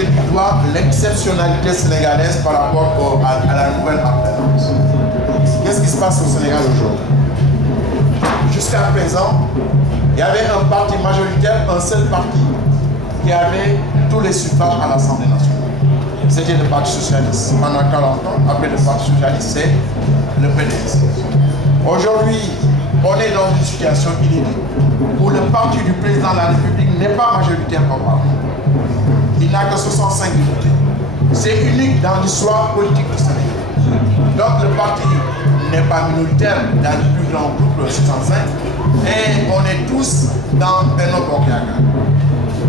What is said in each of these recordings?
pointer du doigt l'exceptionnalité sénégalaise par rapport à la nouvelle alternance. Qu'est-ce qui se passe au Sénégal aujourd'hui? Jusqu'à présent, il y avait un parti majoritaire, un seul parti, qui avait tous les suffrages à l'Assemblée nationale. C'était le Parti socialiste. Pendant 40 ans, après le Parti socialiste, c'est le PDS. Aujourd'hui, on est dans une situation inédite où le parti du président de la République n'est pas majoritaire au Parlement. Il n'a que 65 députés. C'est unique dans l'histoire politique du Sénégal. Donc le parti n'est pas minoritaire dans le plus grand groupe, le 65, et on est tous dans Benno Bokk Yakaar.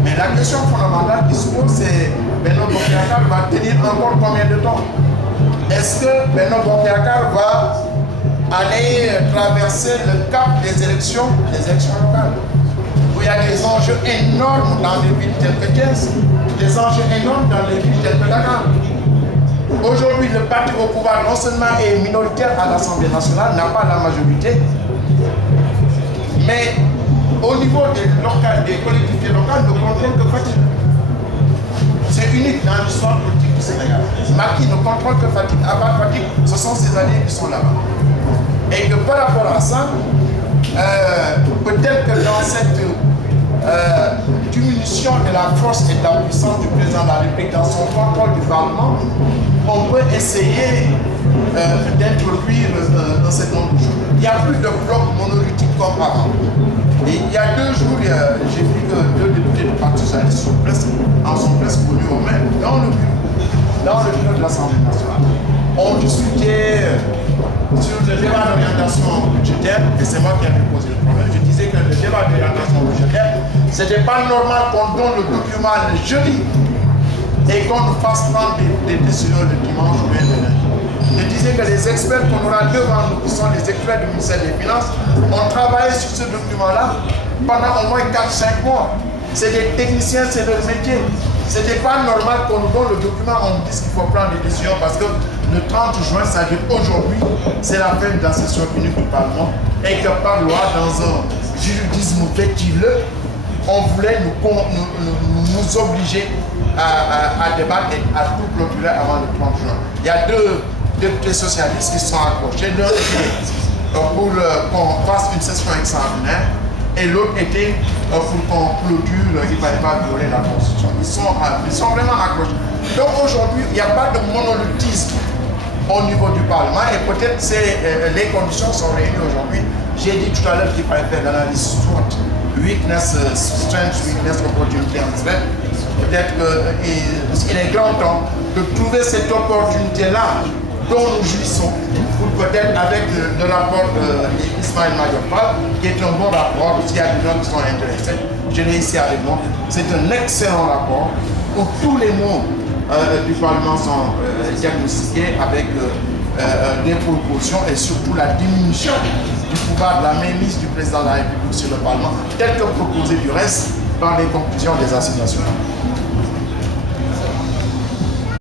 Mais la question fondamentale qui se pose, c'est Benno Bokk Yakaar va tenir encore combien de temps? Est-ce que Benno Bokk Yakaar va aller traverser le cap des élections locales, où il y a des enjeux énormes dans les villes telles que Thiès, des enjeux énormes dans les villes telles que Dakar. Aujourd'hui, le parti au pouvoir non seulement est minoritaire à l'Assemblée nationale, n'a pas la majorité, mais au niveau des collectivités locales, ne contrôle que Fatick. C'est unique dans l'histoire politique du Sénégal. Macky ne contrôle que Fatick. À part Fatick, ce sont ses alliés qui sont là-bas. Et que par rapport à ça, peut-être que dans cette diminution de la force et de la puissance du président de la République dans son contrôle du Parlement, on peut essayer d'introduire dans cette monde. Il n'y a plus de bloc monolithique comme avant. Et il y a 2 jours, j'ai vu que 2 députés du Parti socialiste en sont presque venus au même dans le bureau de l'Assemblée nationale. On discutait sur le débat d'orientation budgétaire, et c'est moi qui avais posé le problème. Je disais que le débat d'orientation budgétaire, c'était pas normal qu'on donne le document le jeudi et qu'on nous fasse prendre des décisions le dimanche ou bien le lundi. Je disais que les experts qu'on aura devant nous, qui sont les experts du ministère des Finances, ont travaillé sur ce document-là pendant au moins 4-5 mois. C'est des techniciens, c'est leur métier. C'était pas normal qu'on nous donne le document, on nous dise qu'il faut prendre des décisions parce que le 30 juin, ça veut dire aujourd'hui, c'est la fin de la session unique du Parlement et que par loi, dans un juridisme vétile, on voulait nous obliger à débattre et à tout clôturer avant le 30 juin. Il y a 2 députés socialistes qui sont accrochés, l'un pour qu'on fasse une session extraordinaire et l'autre était pour qu'on clôture, il ne fallait pas violer la Constitution. Ils sont vraiment accrochés. Donc aujourd'hui, il n'y a pas de monolithisme au niveau du Parlement et peut-être les conditions sont réunies aujourd'hui. J'ai dit tout à l'heure qu'il fallait faire l'analyse SWOT, weakness, strength, weakness, opportunity and threat. Peut-être qu'il est grand temps de trouver cette opportunité-là dont nous jouissons, pour peut-être avec le rapport d'Ismaël Madior Fall, qui est un bon rapport, s'il y a des gens qui sont intéressés, je l'ai ici avec moi. C'est un excellent rapport où tous les mots du Parlement sont diagnostiqués avec des propositions et surtout la diminution du pouvoir de la mainmise du président de la République sur le Parlement, tel que proposé du reste par les conclusions des assises nationales.